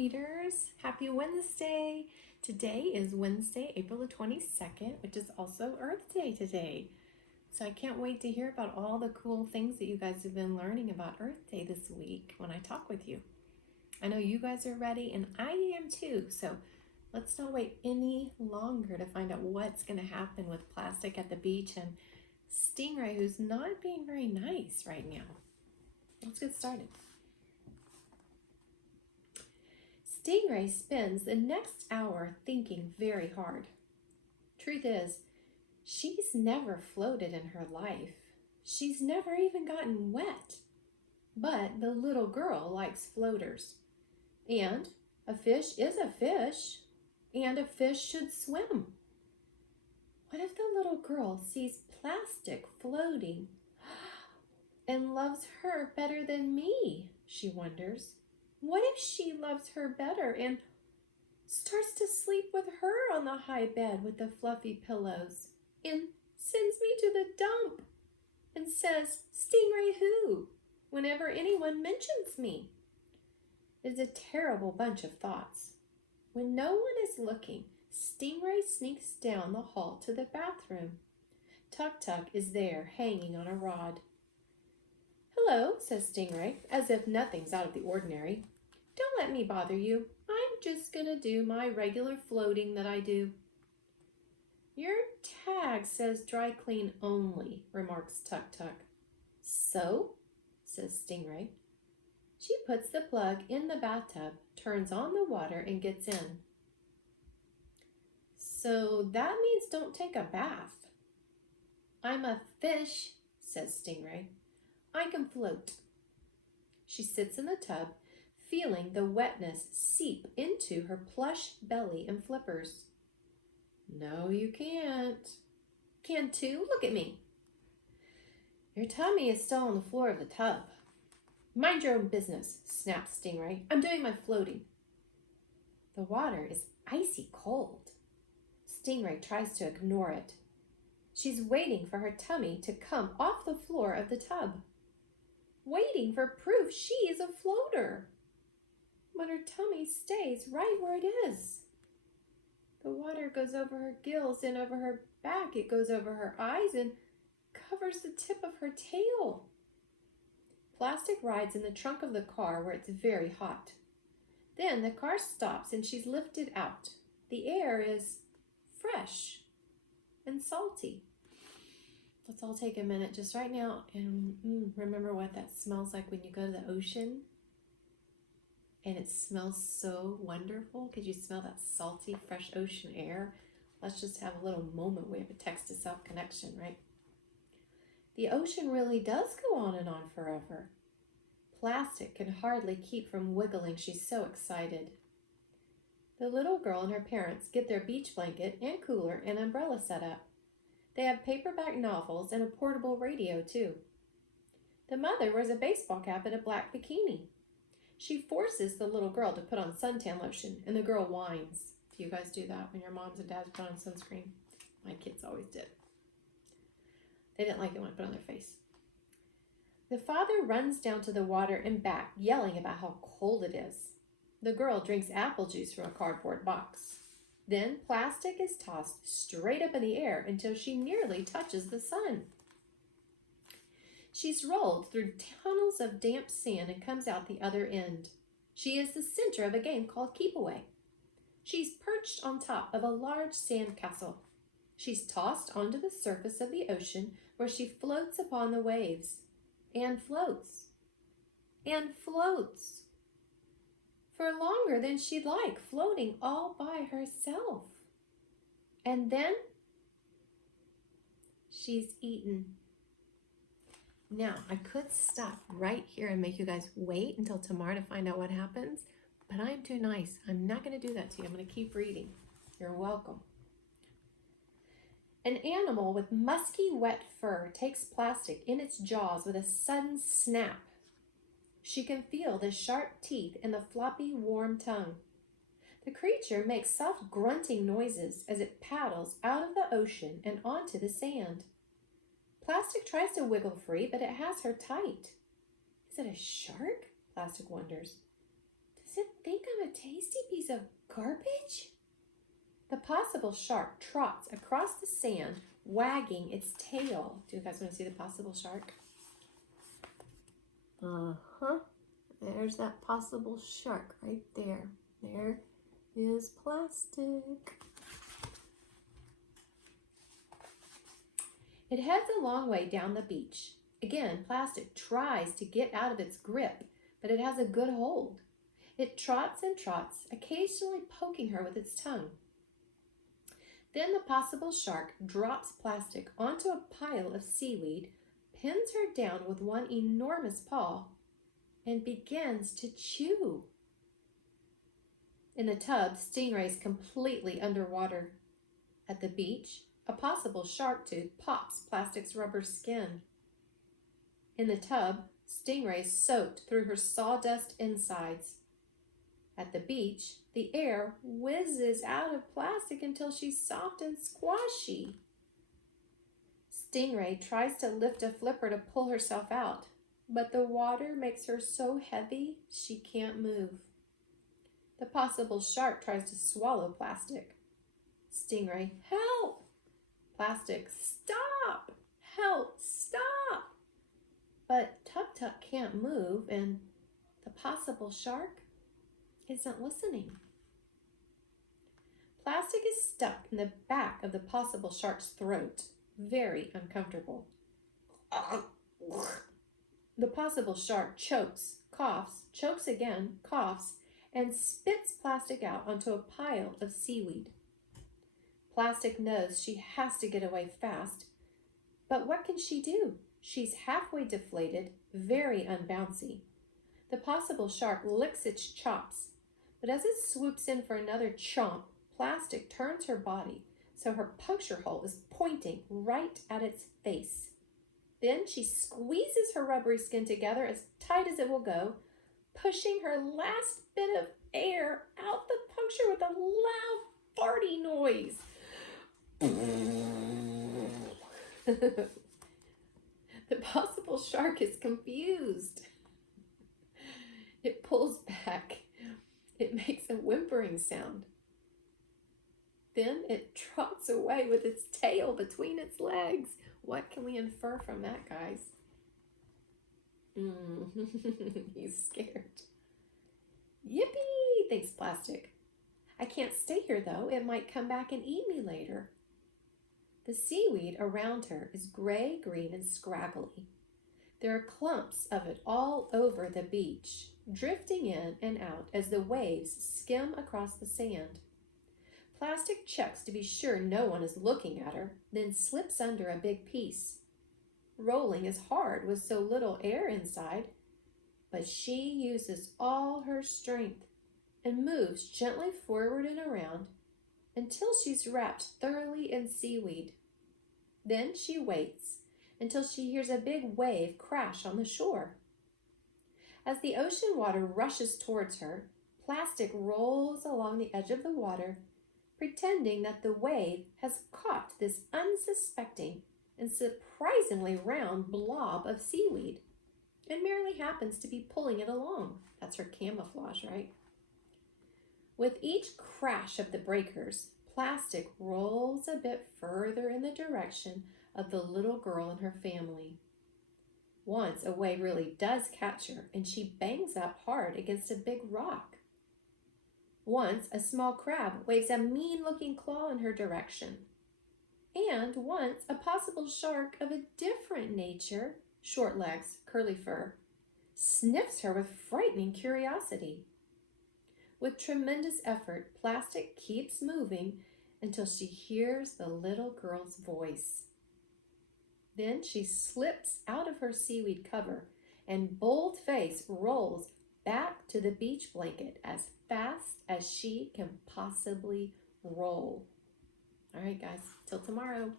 readers. Happy Wednesday. Today is Wednesday, April the 22nd, which is also Earth Day today. So I can't wait to hear about all the cool things that you guys have been learning about Earth Day this week when I talk with you. I know you guys are ready and I am too. So let's not wait any longer to find out what's going to happen with Plastic at the beach and Stingray, who's not being very nice right now. Let's get started. Stingray spends the next hour thinking very hard. Truth is, she's never floated in her life. She's never even gotten wet. But the little girl likes floaters. And a fish is a fish, and a fish should swim. What if the little girl sees Plastic floating and loves her better than me, she wonders. What if she loves her better and starts to sleep with her on the high bed with the fluffy pillows and sends me to the dump and says, "Stingray who?" whenever anyone mentions me? It is a terrible bunch of thoughts. When no one is looking, Stingray sneaks down the hall to the bathroom. Tuk-Tuk is there, hanging on a rod. "Hello," says Stingray, as if nothing's out of the ordinary. "Don't let me bother you. I'm just gonna do my regular floating that I do." "Your tag says dry clean only," remarks Tuk-Tuk. "So?" says Stingray. She puts the plug in the bathtub, turns on the water, and gets in. "So that means don't take a bath." "I'm a fish," says Stingray. "I can float." She sits in the tub, feeling the wetness seep into her plush belly and flippers. "No, you can't." "Can too. Look at me." "Your tummy is still on the floor of the tub." "Mind your own business," snaps Stingray. "I'm doing my floating." The water is icy cold. Stingray tries to ignore it. She's waiting for her tummy to come off the floor of the tub. Waiting for proof she is a floater. But her tummy stays right where it is. The water goes over her gills and over her back. It goes over her eyes and covers the tip of her tail. Plastic rides in the trunk of the car where it's very hot. Then the car stops and she's lifted out. The air is fresh and salty. Let's all take a minute just right now and remember what that smells like when you go to the ocean. And it smells so wonderful because you smell that salty, fresh ocean air. Let's just have a little moment. We have a text-to-self connection, right? The ocean really does go on and on forever. Plastic can hardly keep from wiggling. She's so excited. The little girl and her parents get their beach blanket and cooler and umbrella set up. They have paperback novels and a portable radio, too. The mother wears a baseball cap and a black bikini. She forces the little girl to put on suntan lotion, and the girl whines. Do you guys do that when your moms and dads put on sunscreen? My kids always did. They didn't like it when I put it on their face. The father runs down to the water and back, yelling about how cold it is. The girl drinks apple juice from a cardboard box. Then Plastic is tossed straight up in the air until she nearly touches the sun. She's rolled through tunnels of damp sand and comes out the other end. She is the center of a game called Keep Away. She's perched on top of a large sand castle. She's tossed onto the surface of the ocean where she floats upon the waves. And floats. And floats. For longer than she'd like, floating all by herself. And then she's eaten. Now, I could stop right here and make you guys wait until tomorrow to find out what happens, but I'm too nice. I'm not going to do that to you. I'm going to keep reading. You're welcome. An animal with musky, wet fur takes Plastic in its jaws with a sudden snap. She can feel the sharp teeth and the floppy, warm tongue. The creature makes soft grunting noises as it paddles out of the ocean and onto the sand. Plastic tries to wiggle free, but it has her tight. Is it a shark? Plastic wonders. Does it think I'm a tasty piece of garbage? The possible shark trots across the sand, wagging its tail. Do you guys want to see the possible shark? Uh-huh. There's that possible shark right there. There is Plastic. It heads a long way down the beach. Again, Plastic tries to get out of its grip, but it has a good hold. It trots and trots, occasionally poking her with its tongue. Then the possible shark drops Plastic onto a pile of seaweed, pins her down with one enormous paw, and begins to chew. In the tub, Stingray's completely underwater. At the beach, a possible shark tooth pops Plastic's rubber skin. In the tub, Stingray's soaked through her sawdust insides. At the beach, the air whizzes out of Plastic until she's soft and squashy. Stingray tries to lift a flipper to pull herself out, but the water makes her so heavy she can't move. The possible shark tries to swallow Plastic. Stingray, help! Plastic, stop! Help, stop! But Tug-Tug can't move, and the possible shark isn't listening. Plastic is stuck in the back of the possible shark's throat, very uncomfortable. The possible shark chokes, coughs, chokes again, coughs, and spits Plastic out onto a pile of seaweed. Plastic knows she has to get away fast, but what can she do? She's halfway deflated, very unbouncy. The possible shark licks its chops, but as it swoops in for another chomp, Plastic turns her body so her puncture hole is pointing right at its face. Then she squeezes her rubbery skin together as tight as it will go, pushing her last bit of air out the puncture with a loud farty noise. The possible shark is confused. It pulls back. It makes a whimpering sound. Then it trots away with its tail between its legs. What can we infer from that, guys? He's scared. Yippee, thinks Plastic. I can't stay here, though. It might come back and eat me later. The seaweed around her is gray, green, and scraggly. There are clumps of it all over the beach, drifting in and out as the waves skim across the sand. Plastic checks to be sure no one is looking at her, then slips under a big piece. Rolling is hard with so little air inside, but she uses all her strength and moves gently forward and around until she's wrapped thoroughly in seaweed. Then she waits until she hears a big wave crash on the shore. As the ocean water rushes towards her, Plastic rolls along the edge of the water, pretending that the wave has caught this unsuspecting and surprisingly round blob of seaweed and merely happens to be pulling it along. That's her camouflage, right? With each crash of the breakers, Plastic rolls a bit further in the direction of the little girl and her family. Once a wave really does catch her, and she bangs up hard against a big rock. Once a small crab waves a mean-looking claw in her direction. And once a possible shark of a different nature, short legs, curly fur, sniffs her with frightening curiosity. With tremendous effort, Plastic keeps moving until she hears the little girl's voice. Then she slips out of her seaweed cover and bold-faced rolls back to the beach blanket as fast as she can possibly roll. All right, guys, till tomorrow.